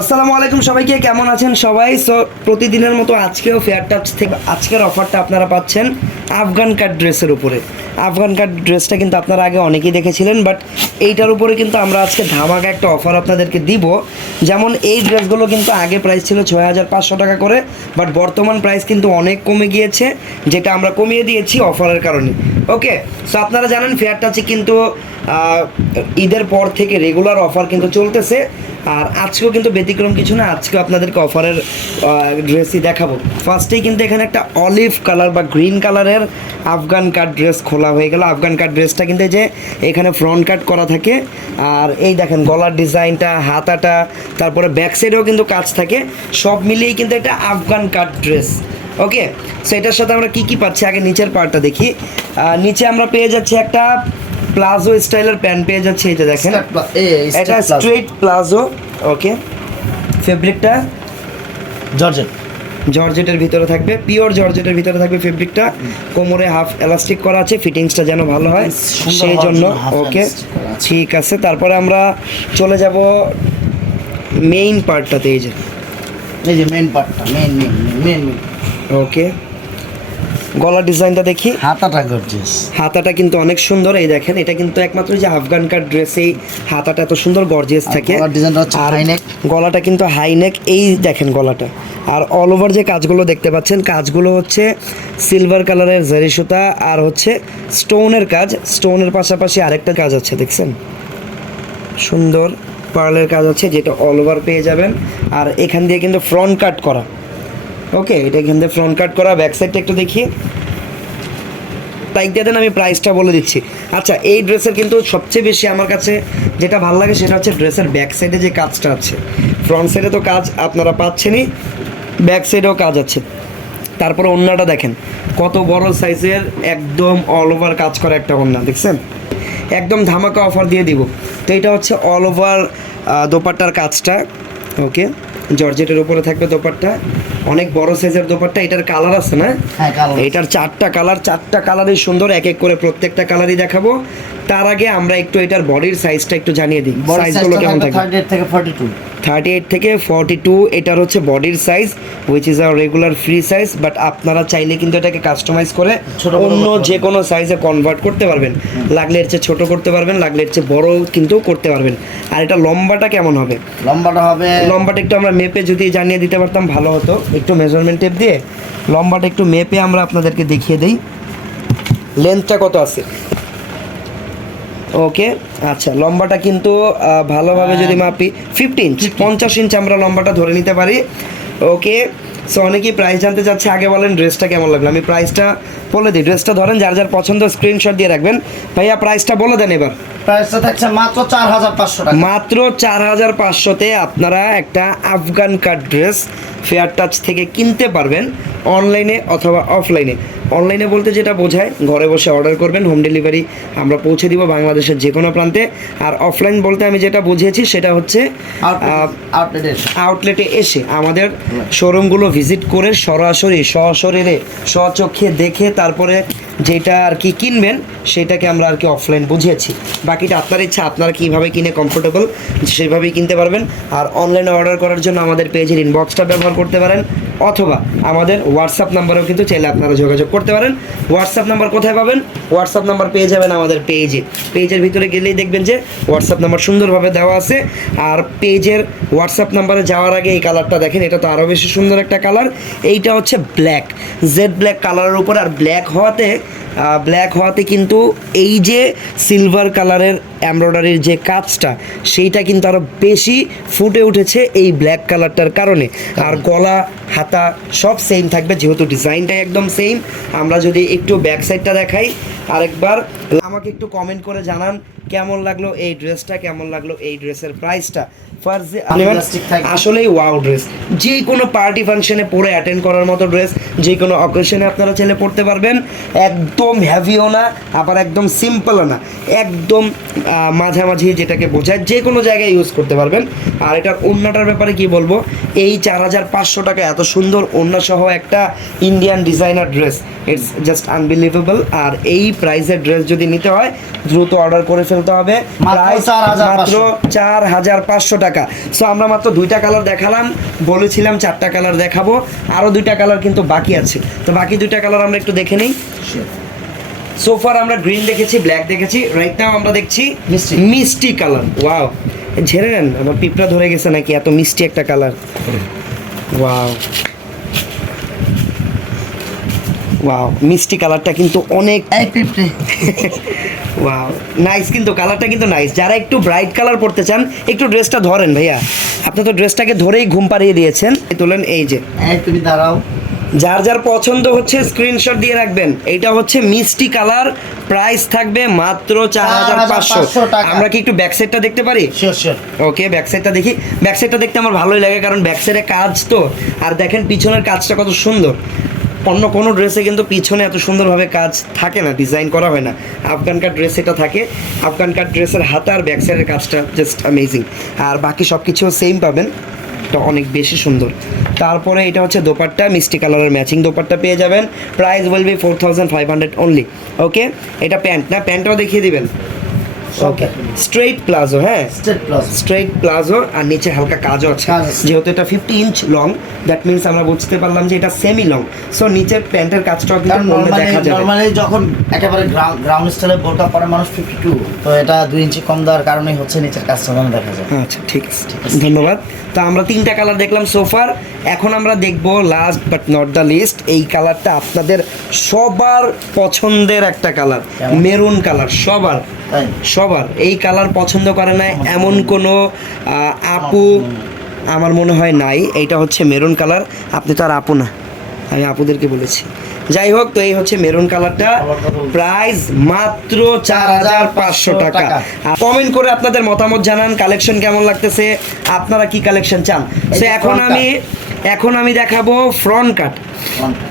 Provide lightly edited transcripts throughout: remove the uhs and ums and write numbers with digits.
আসসালামু আলাইকুম সবাইকে, কেমন আছেন সবাই? সো প্রতিদিনের মতো আজকেও ফেয়ার টাচ থেকে আজকের অফারটা আপনারা পাচ্ছেন আফগান কাট ড্রেসের উপরে। আফগান কাট ড্রেসটা কিন্তু আপনারা আগে অনেকেই দেখেছিলেন, বাট এইটার উপরে কিন্তু আমরা আজকে ধামাকা একটা অফার আপনাদেরকে দিব। যেমন এই ড্রেসগুলো কিন্তু আগে প্রাইস ছিল 6,500 টাকা করে, বাট বর্তমান প্রাইস কিন্তু অনেক কমে গিয়েছে, যেটা আমরা কমিয়ে দিয়েছি অফারের কারণে। ওকে, সো আপনারা জানেন ফেয়ার টাচে কিন্তু ঈদের পর থেকে রেগুলার অফার কিন্তু চলতেছে, আর আজকেও কিন্তু ব্যতিক্রম কিছু না। আজকেও আপনাদেরকে অফারের ড্রেসই দেখাবো। ফার্স্টেই কিন্তু এখানে একটা অলিভ কালার বা গ্রিন কালারের আফগান কাট ড্রেস খোলা হয়ে গেল। আফগান কাট ড্রেসটা কিন্তু যে এখানে ফ্রন্ট কাট করা থাকে, আর এই দেখেন গলার ডিজাইনটা, হাতাটা, তারপরে ব্যাক সাইডেও কিন্তু কাজ থাকে, সব মিলিয়েই কিন্তু একটা আফগান কাট ড্রেস। ওকে, সো এটার সাথে আমরা কী কী পাচ্ছি আগে নিচের পার্টটা দেখি। নিচে আমরা পেয়ে যাচ্ছি একটা প্লাজো স্টাইলের প্যান্ট পেয়ে যাচ্ছে, এটা দেখেন, এটা স্ট্রেট প্লাজো। ওকে, ফেব্রিকটা জর্জেটের ভিতরে থাকবে, পিওর জর্জেটের ভিতরে থাকবে ফেব্রিকটা। কোমরে হাফ এলাস্টিক করা আছে, ফিটিংসটা যেন ভালো হয় সেই জন্য। ওকে, ঠিক আছে। তারপরে আমরা চলে যাব মেইন পার্টটাতে। এই যে মেইন পার্টটা, মেইন ওকে, গলার ডিজাইনটা দেখি। হাতাটা গর্জিয়াস, হাতাটা কিন্তু অনেক সুন্দর। এই দেখেন, এটা কিন্তু একমাত্র যে আফগান কাট ড্রেসেই হাতাটা এত সুন্দর গর্জিয়াস থাকে। গলার ডিজাইনটা হচ্ছে হাই নেক, গলাটা কিন্তু হাই নেক। এই দেখেন গলাটা, আর অল ওভার যে কাজগুলো দেখতে পাচ্ছেন, কাজগুলো হচ্ছে সিলভার কালারের জারি সুতা আর হচ্ছে স্টোনের কাজ। স্টোনের পাশাপাশি আরেকটা কাজ আছে, দেখছেন, সুন্দর পার্লের কাজ আছে, যেটা অল ওভার পেয়ে যাবেন। আর এখান দিয়ে কিন্তু ফ্রন্ট কাট করা। ওকে, এটা এখান দিয়ে ফ্রন্ট কাট করা। ব্যাক সাইডটা একটু দেখি, লাইক দিয়ে দেন, আমি প্রাইসটা বলে দিচ্ছি। আচ্ছা, এই ড্রেসের কিন্তু সবচেয়ে বেশি আমার কাছে যেটা ভালো লাগে সেটা হচ্ছে ড্রেসের ব্যাক সাইডে যে কাজটা আছে। ফ্রন্ট সাইডে তো কাজ আপনারা পাচ্ছেনই, ব্যাক সাইডেও কাজ আছে। তারপরে ওড়নাটা দেখেন, কত বড় সাইজের, একদম অল ওভার কাজ করা একটা ওড়না, দেখছেন, একদম ধামাকা অফার দিয়ে দিব। তো এটা হচ্ছে অল ওভার দোপাট্টার কাজটা। ওকে, জর্জেটের উপরে থাকবে দোপাট্টা, অনেক বড় সাইজের দোপাট্টা। এটার কালার আছে না? হ্যাঁ, কালার। এটার চারটা কালারই সুন্দর, এক এক করে প্রত্যেকটা কালারই দেখাবো। তার আগে আমরা একটু এটার বডির সাইজটা একটু জানিয়ে দিই। সাইজগুলো কেমন থাকে? 38 থেকে 42। 38 থেকে 42 এটার হচ্ছে বডির size, which is a regular free size. But আপনারা চাইলে কিন্তু এটাকে কাস্টমাইজ করে অন্য যে কোনো সাইজে কনভার্ট করতে পারবেন। লাগলে এর চেয়ে ছোটো করতে পারবেন, লাগলে এর চেয়ে বড় কিন্তু করতে পারবেন। আর এটা লম্বাটা কেমন হবে? লম্বাটা একটু আমরা মেপে যদি জানিয়ে দিতে পারতাম ভালো হতো। একটু মেজারমেন্ট টেপ দিয়ে লম্বাটা একটু মেপে আমরা আপনাদেরকে দেখিয়ে দিই। লেন্থটা কত আছে? ওকে, আচ্ছা, লম্বাটা কিন্তু ভালোভাবে যদি মাপি 50 ইঞ্চ আমরা লম্বাটা ধরে নিতে পারি। ওকে, সো অনেকেই প্রাইস জানতে চাচ্ছে, আগে বলেন ড্রেসটা কেমন লাগলো। আমি প্রাইসটা বলে দিই। ড্রেসটা ধরেন, যার যার পছন্দ স্ক্রিনশট দিয়ে রাখবেন। ভাইয়া প্রাইসটা বলে দেন এবার। প্রাইসটা থাকছে মাত্র 4,500 টাকা। মাত্র 4,500-তে আপনারা একটা আফগান কাট ড্রেস ফেয়ার টাচ থেকে কিনতে পারবেন, অনলাইনে অথবা অফলাইনে। অনলাইনে বলতে যেটা বোঝায়, ঘরে বসে অর্ডার করবেন, হোম ডেলিভারি আমরা পৌঁছে দিব বাংলাদেশের যে কোনো প্রান্তে। আর অফলাইন বলতে আমি যেটা বুঝিয়েছি সেটা হচ্ছে আউটলেটে এসে আমাদের শোরুমগুলো ভিজিট করে সরাসরি সশরীরে স্বচক্ষে দেখে তারপরে যেটা আর কি কিনবেন সেটাকে আমরা আর কি অফলাইন বুঝিয়েছি। বাকিটা আপনার ইচ্ছা, আপনারা কীভাবে কিনে কমফোর্টেবল সেভাবেই কিনতে পারবেন। আর অনলাইনে অর্ডার করার জন্য আমাদের পেজের ইনবক্সটা ব্যবহার করতে পারেন, অথবা আমাদের হোয়াটসঅ্যাপ নাম্বারেও কিন্তু চাইলে আপনারা যোগাযোগ করতে পারেন। হোয়াটসঅ্যাপ নাম্বার কোথায় পাবেন? হোয়াটসঅ্যাপ নাম্বার পেয়ে যাবেন আমাদের পেজের ভিতরে গেলেই দেখবেন যে হোয়াটসঅ্যাপ নাম্বার সুন্দরভাবে দেওয়া আছে। আর পেজের হোয়াটসঅ্যাপ নাম্বারে যাওয়ার আগে এই কালারটা দেখেন, এটা তো আরও বেশি সুন্দর একটা কালার। এইটা হচ্ছে ব্ল্যাক, জেড ব্ল্যাক কালারের উপর। আর ব্ল্যাক হওয়াতে কিন্তু এই যে সিলভার কালারের এমব্রয়ডারির যে কাজটা, সেইটা কিন্তু আরও বেশি ফুটে উঠেছে এই ব্ল্যাক কালারটার কারণে। আর গলা, হাতা সব সেম থাকবে, যেহেতু ডিজাইনটাই একদম সেম। আমরা যদি একটু ব্যাক সাইডটা দেখাই আরেকবার, আমাকে একটু কমেন্ট করে জানান কেমন লাগলো এই ড্রেসটা, কেমন লাগলো এই ড্রেসের প্রাইসটা। আসলেই ওয়াও ড্রেস, যে কোনো পার্টি ফাংশনে পরে অ্যাটেন্ড করার মতো ড্রেস, যে কোনো অকেশনে আপনারা চাইলে পড়তে পারবেন। একদম হ্যাভিও না, আবার একদম সিম্পলও না, একদম মাঝামাঝি, যেটাকে বোঝায় যে কোনো জায়গায় ইউজ করতে পারবেন। আর এটার ওড়নাটার ব্যাপারে কি বলবো, এই 4,500 টাকা এত সুন্দর ওড়না সহ একটা Indian designer dress, it's just unbelievable. আর এই প্রাইসের ড্রেস যদি নিতে হয় দ্রুত অর্ডার করে ফেলতে হবে। প্রাইস মাত্র 4,500 টাকা। টাকা। সো আমরা মাত্র 2টা কালার দেখালাম, বলেছিলাম 4টা কালার দেখাবো, আরও 2টা কালার কিন্তু বাকি আছে। তো বাকি 2টা কালার আমরা একটু দেখে নিই। সোফার আমরা গ্রিন দেখেছি, ব্ল্যাক দেখেছি, রাইট নাও আমরা দেখছি মিষ্টি। মিষ্টি কালার। ওয়াও, ঝেড়ে নেন, আমার পিঁপড়া ধরে গেছে নাকি, এত মিষ্টি একটা কালার। ওয়াও ওয়াও, মিষ্টি কালারটা কিন্তু অনেক এই পিঁপড়ে ওয়াও নাইস, কিন্তু কালারটা কিন্তু নাইস। যারা একটু ব্রাইট কালার পড়তে চান, একটু ড্রেসটা ধরেন ভাইয়া, আপনি তো ড্রেসটাকে ধরেই ঘুম পাড়িয়ে দিয়েছেন। তোলেন, এই যে এই তুমি দাঁড়াও। যার যার পছন্দ হচ্ছে স্ক্রিনশট দিয়ে রাখবেন। এইটা হচ্ছে মিষ্টি কালার, প্রাইস থাকবে মাত্র 4500 টাকা। আমরা কি একটু ব্যাক সাইডটা দেখতে পারি? Sure sure. ওকে, ব্যাক সাইডটা দেখি। ব্যাক সাইডটা দেখতে আমার ভালোই লাগে, কারণ ব্যাক সাইডে কাজ তো, আর দেখেন পিছনের কাজটা কত সুন্দর। অন্য কোনো ড্রেসে কিন্তু পিছনে এত সুন্দরভাবে কাজ থাকে না, ডিজাইন করা হয় না। আফগান কাট ড্রেস এটা থাকে। আফগান কাট ড্রেসের হাতা আর ব্যাক সাইডের কাজটা জাস্ট অ্যামেজিং। আর বাকি সব কিছু সেম পাবেন, এটা অনেক বেশি সুন্দর। তারপরে এটা হচ্ছে দোপাট্টা, মিষ্টি কালারের ম্যাচিং দোপাট্টা পেয়ে যাবেন। প্রাইস বলবে 4500 অনলি। ওকে, এটা প্যান্ট না, প্যান্টটাও দেখিয়ে দিবেন। ওকে, স্ট্রেইট প্লাজো, হ্যাঁ স্টেট প্লাস। স্ট্রেইট প্লাজো, আর নিচে হালকা কাজও আছে। কাজ আছে। যেহেতু এটা 50 ইঞ্চ লং, দ্যাট মিনস আমরা বুঝতে পারলাম যে এটা সেমি লং। সো নিচের প্যান্টের কাজটাও কিন্তু পরলে দেখা যাবে। নরমালি যখন একেবারে গ্রাউন্ড স্টাইলে বোরকা পরে মানুষ 52, তো এটা 2 ইঞ্চি কম দেওয়ার কারণেই হচ্ছে নিচের কাজটা যেন দেখা যায়। আচ্ছা, ঠিক আছে, ধন্যবাদ। তো আমরা 3টা কালার দেখলাম সোফার। এখন আমরা দেখব last but not the least, এই কালারটা আপনাদের সবার পছন্দের একটা কালার, কেমন? Maroon colour. সবার তাই সবার এই কালার পছন্দ করে না এমন কোনো আপু আমার মনে হয় নাই। এইটা হচ্ছে মেরুন কালার। আপনি তো আর আপু না, আমি আপুদেরকে বলেছি। যাই হোক, তো এই হচ্ছে মেরুন কালারটা, প্রাইস মাত্র 4500 টাকা। কমেন্ট করে আপনাদের মতামত জানান, কালেকশন কেমন লাগতেছে, আপনারা কি কালেকশন চান। সো এখন আমি দেখাবো ফ্রন্ট কাট।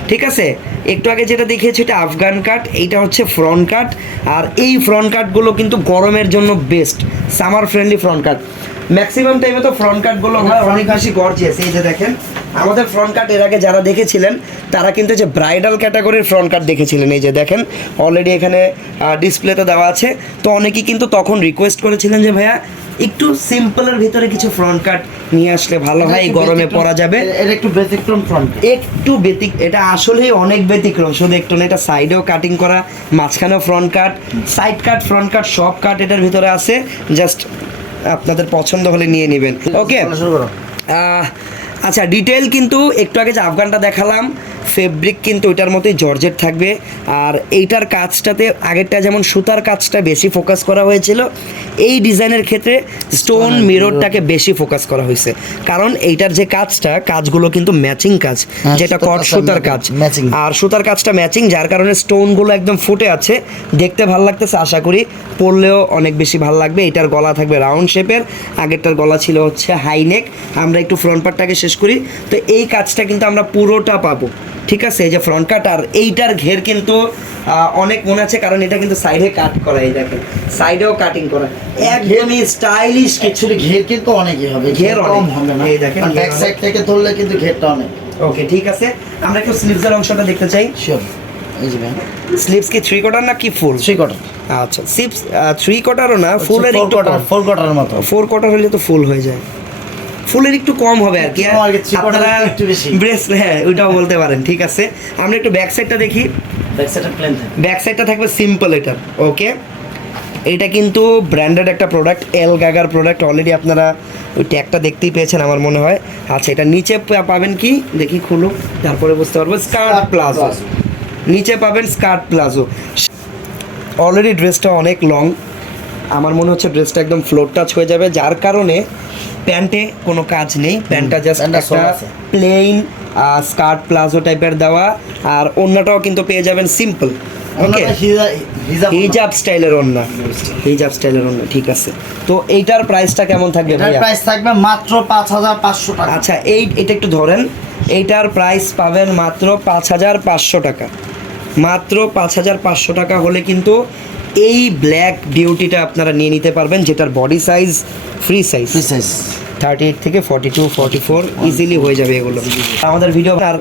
ঠিক আছে, একটু আগে যেটা দেখিয়েছি এটা আফগান কাট, এইটা হচ্ছে ফ্রন্ট কাট। আর এই ফ্রন্ট কাটগুলো কিন্তু গরমের জন্য বেস্ট, সামার ফ্রেন্ডলি ফ্রন্ট কাট। ম্যাক্সিমাম টাইমে তো ফ্রন্ট কাটগুলো হয় অনেক বেশি গর্জিয়াস। এই যে দেখেন, আমাদের ফ্রন্ট কাট এর আগে যারা দেখেছিলেন তারা কিন্তু যে ব্রাইডাল ক্যাটাগরির ফ্রন্ট কাট দেখেছিলেন। এই যে দেখেন, অলরেডি এখানে ডিসপ্লেতে দেওয়া আছে। তো অনেকেই কিন্তু তখন রিকোয়েস্ট করেছিলেন যে ভাইয়া একটু সিম্পলের ভিতরে কিছু ফ্রন্ট কাট নিয়ে আসলে ভালো হয়, এই গরমে পরা যাবে। এটা একটু ব্যতিক্রম ফ্রন্ট, একটু এটা আসলেই অনেক ব্যতিক্রম, শুধু একটু না, এটা সাইডেও কাটিং করা, মাঝখানেও ফ্রন্ট কাট, সাইড কাট, ফ্রন্ট কাট, সব কাট এটার ভিতরে আছে। জাস্ট আপনাদের পছন্দ হলে নিয়ে নেবেন। ওকে, শুরু করো। আচ্ছা, ডিটেল কিন্তু একটু আগে যে আফগানটা দেখালাম, ফেব্রিক কিন্তু ওইটার মতোই জর্জেট থাকবে। আর এইটার কাজটাতে আগেরটা যেমন সুতার কাজটা বেশি ফোকাস করা হয়েছিল, এই ডিজাইনের ক্ষেত্রে স্টোন মিররটাকে বেশি ফোকাস করা হয়েছে। কারণ এইটার যে কাজগুলো কিন্তু ম্যাচিং কাজ, যেটা কট সুতার কাজ, আর সুতার কাজটা ম্যাচিং, যার কারণে স্টোনগুলো একদম ফুটে আছে, দেখতে ভালো লাগতেছে। আশা করি পরলেও অনেক বেশি ভালো লাগবে। এটার গলা থাকবে রাউন্ড শেপের, আগেরটার গলা ছিল হচ্ছে হাই নেক। আমরা একটু ফ্রন্ট পার্টটাকে শেষ করি। তো এই কাজটা কিন্তু আমরা পুরোটা পাবো, ঠিক আছে। এই যে ফ্রন্ট কাট, আর এইটার ঘের কিন্তু অনেক মনে আছে, কারণ এটা কিন্তু সাইডে কাট করা, এই দেখেন সাইডেও কাটিং করা, একদমই স্টাইলিশ। অ্যাকচুয়ালি ঘের কিন্তু অনেকই হবে, ঘের কম অনেক হবে না। এই দেখেন, ব্যাক সাইড থেকে ধরলে কিন্তু ঘেরটা অনেক। ওকে, ঠিক আছে। আমরা একটু স্লিভসের অংশটা দেখতে চাই। শিওর। এই যে স্লিভস কি 3 কোয়ার্টার না কি ফুল? 3 কোয়ার্টার। আচ্ছা, স্লিভস 3 কোয়ার্টারও না, ফুলের একটু 4 কোয়ার্টারের মতো। 4 কোয়ার্টার হলে তো ফুল হয়ে যায়, ফুলের একটু কম হবে আর কি। আপনারা ব্রেস, হ্যাঁ ওইটাও বলতে পারেন, ঠিক আছে। আমরা একটু ব্যাক সাইডটা দেখি। ব্যাক সাইডটা প্লেন থাকে, ব্যাক সাইডটা থাকবে সিম্পল এটার। ওকে, এটা কিন্তু ব্র্যান্ডেড একটা প্রোডাক্ট, এল গাগার প্রোডাক্ট। অলরেডি আপনারা ওই ট্যাগটা দেখতেই পেয়েছেন আমার মনে হয়। আচ্ছা, এটা নিচে পাবেন কি দেখি, খুলুক, তারপরে বুঝতে পারবো। স্কার্ট প্লাজো, নিচে পাবেন স্কার্ট প্লাজো। অলরেডি ড্রেসটা অনেক লং, আমার মনে হচ্ছে ড্রেসটা একদম ফ্লোর টাচ হয়ে যাবে, যার কারণে প্যান্টে কোনো কাজ নেই। প্যান্টটা জাস্ট একটা প্লেন স্কার্ট প্লাজো টাইপের দেওয়া, আর ওড়নাটাও কিন্তু পেয়ে যাবেন সিম্পল। ওকে, হিজাব স্টাইলের ওড়না, হিজাব স্টাইলের ওড়না, ঠিক আছে। তো এইটার প্রাইসটা কেমন থাকবে ভাইয়া? প্রাইস থাকবে মাত্র 5500 টাকা। আচ্ছা, এটা একটু ধরেন, এইটার প্রাইস পাবেন মাত্র 5500 টাকা। মাত্র 5500 টাকা হলে কিন্তু এই ব্ল্যাক বিউটিটা আপনারা নিয়ে নিতে পারবেন, যেটার বডি সাইজ ফ্রি সাইজ 38 থেকে 42 44 ইজিলি হয়ে যাবে এগুলো। আমাদের ভিডিও আর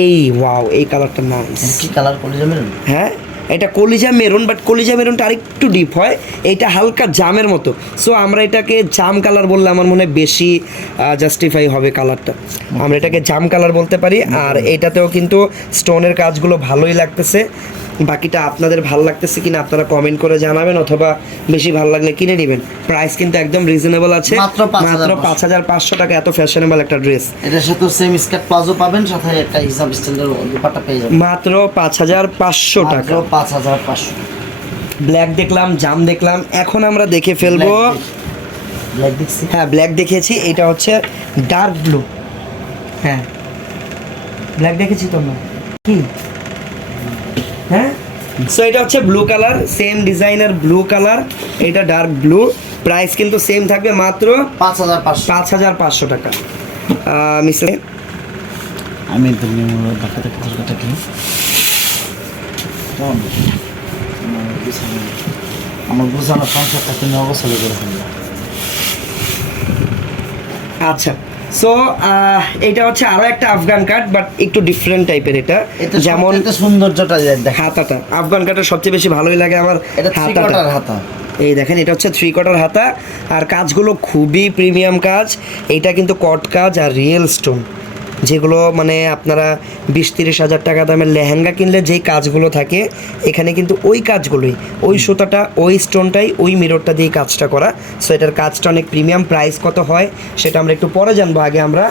এই ওয়াও, এই কালারটা নাইস। কি কালার করে যাবেন? হ্যাঁ, এটা কলিজা মেরুন, বাট কলিজা মেরুনটা আরেকটু ডিপ হয়, এটা হালকা জামের মতো। সো আমরা এটাকে জাম কালার বললে আমার মনে হয় বেশি জাস্টিফাই হবে কালারটা, আমরা এটাকে জাম কালার বলতে পারি। আর এটাতেও কিন্তু স্টোনের কাজগুলো ভালোই লাগতেছে, বাকিটা আপনাদের ভালো লাগতেছে কিনা আপনারা কমেন্ট করে জানাবেন, অথবা বেশি ভালো লাগলে কিনে নেবেন। প্রাইস কিন্তু একদম রিজনেবল আছে, মাত্র 5,500 টাকা। এত ফ্যাশনেবল একটা ড্রেস, এটার সাথে সেম স্কার্ট প্লাজো পাবেন, সাথে একটা হিসাব স্ট্যান্ডার্ড দুপাট্টা পেয়ে যাবেন মাত্র 5,500 টাকা। 5,500। ব্ল্যাক দেখলাম, জাম দেখলাম, এখন আমরা দেখে ফেলবো। ব্ল্যাক দেখছি। হ্যাঁ, ব্ল্যাক দেখেছি, এটা হচ্ছে ডার্ক ব্লু। হ্যাঁ, ব্ল্যাক দেখেছি তোমরা কি? হ্যাঁ, সো এটা হচ্ছে ব্লু কালার, সেম ডিজাইনের ব্লু কালার, এটা ডার্ক ব্লু। প্রাইস কিন্তু সেম থাকবে মাত্র 5,500 টাকা। মিসলে আমি দেখাতে কথাটা কি আমার বুঝানো সংসারটা তুমি অবসরে করে ফেলবে। আচ্ছা, সো এটা হচ্ছে আরো একটা আফগান কাট, বাট একটু ডিফারেন্ট টাইপের। এটা যেমন এটা সৌন্দর্যটা দেখা, হাতাটা আফগান কাটের সবচেয়ে বেশি ভালোই লাগে আমার এটা হাতা। এই দেখেন, এটা হচ্ছে 3/4 হাতা, আর কাজগুলো খুবই প্রিমিয়াম কাজ। এটা কিন্তু কট কাজ আর রিয়েল স্টোন, যেগুলো মানে আপনারা 20-30 হাজার টাকা দামের লেহেঙ্গা কিনলে যেই কাজগুলো থাকে, এখানে কিন্তু ওই কাজগুলোই, ওই সুতাটা, ওই স্টোনটাই, ওই মিররটা দিয়ে কাজটা করা। সো এটার কাজটা অনেক প্রিমিয়াম। প্রাইস কত হয় সেটা আমরা একটু পরে জানবো, আগে আমরা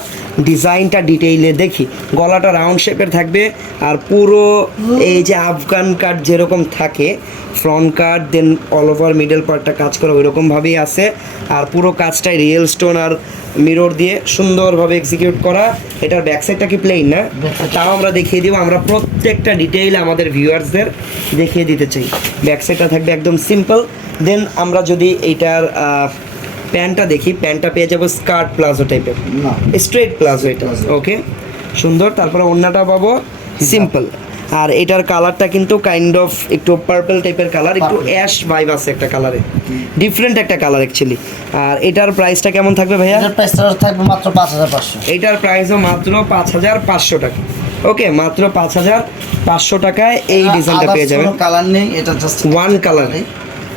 ডিজাইনটা ডিটেইলে দেখি। গলাটা রাউন্ড শেপের থাকবে, আর পুরো এই যে আফগান কাট যেরকম থাকে, ফ্রন্ট কাট দেন অল ওভার মিডল পার্টটা কাজ করা ওইরকমভাবেই আছে, আর পুরো কাজটাই রিয়েল স্টোন আর মিরর দিয়ে সুন্দরভাবে এক্সিকিউট করা। এটার ব্যাক সাইডটা কি প্লেন না, তাও আমরা দেখিয়ে দিব। আমরা প্রত্যেকটা ডিটেইল আমাদের ভিউয়ার্সদের দেখিয়ে দিতে চাই। ব্যাক সাইডটা থাকবে একদম সিম্পল। দেন আমরা যদি এইটার প্যান্টটা দেখি, প্যান্টটা পেয়ে যাবো স্কার্ট প্লাজো টাইপের, স্ট্রেট প্লাজো এটা। ওকে, সুন্দর। তারপরে ওড়নাটা পাবো সিম্পল, আর এটার কালারটা কিন্তু কাইন্ড অফ একটু পার্পল টাইপের কালার, একটু অ্যাশ ভাইব আছে একটা কালারে, ডিফারেন্ট একটা কালার অ্যাকচুয়ালি। আর এটার প্রাইসটা কেমন থাকবে ভাইয়া? এটার প্রাইসটা থাকবে মাত্র 5,500। এটার প্রাইসও মাত্র 5,500 টাকা। ওকে, মাত্র 5,500 টাকায় এই ডিজাইনটা পেয়ে যাবেন। কালার নেই, এটা জাস্ট ওয়ান কালার,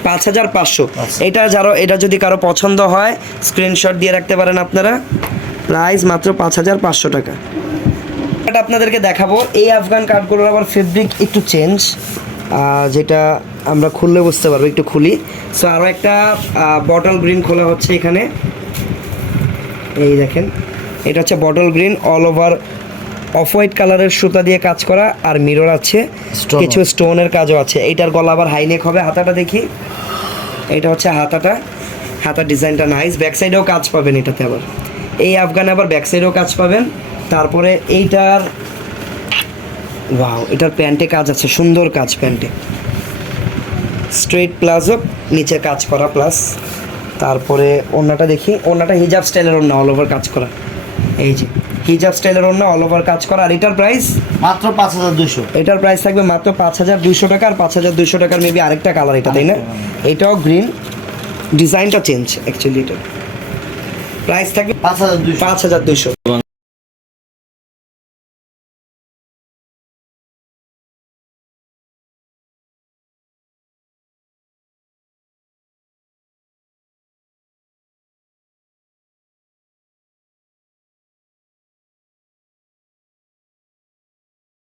5,500। এটা যদি কারো পছন্দ হয় স্ক্রিনশট দিয়ে রাখতে পারেন আপনারা। প্রাইস মাত্র 5,500 টাকা। এটা আপনাদেরকে দেখাবো। এই আফগান কার্ডগুলোর আবার ফেব্রিক একটু চেঞ্জ, যেটা আমরা খুললে বুঝতে পারবো। একটু খুলি। সো আরও একটা বটল গ্রিন খোলা হচ্ছে এখানে, এই দেখেন, এটা হচ্ছে bottle green, all over off white কালারের সুতা দিয়ে কাজ করা, আর মিরর আছে, কিছু স্টোনের কাজও আছে। এইটার গলা আবার হাইনেক হবে। হাতাটা দেখি, এটা হচ্ছে হাতাটা, হাতার ডিজাইনটা নাইস। ব্যাক সাইডেও কাজ পাবেন এটাতে, আবার এই আফগানে আবার ব্যাক সাইডেও কাজ পাবেন। তারপরে এইটার ওয়াও, এটার প্যান্টে কাজ আছে, সুন্দর কাজ প্যান্টে, স্ট্রেট প্লাজো, নিচে কাজ করা প্লাস। তারপরে ওড়নাটা দেখি, ওড়নাটা হিজাব স্টাইলের ওড়না, অল ওভার কাজ করা, এই যে হিজাব স্টাইলের ওড়না, অল ওভার কাজ করা। আর এটার প্রাইস মাত্র 5,200। এটার প্রাইস থাকবে মাত্র 5,200 টাকা। আর 5,200 টাকার মেবি আরেকটা কালার এটা, তাই না? এটাও গ্রিন, ডিজাইনটা চেঞ্জ অ্যাকচুয়ালি। এটার প্রাইস থাকবে 5,200। 5,200।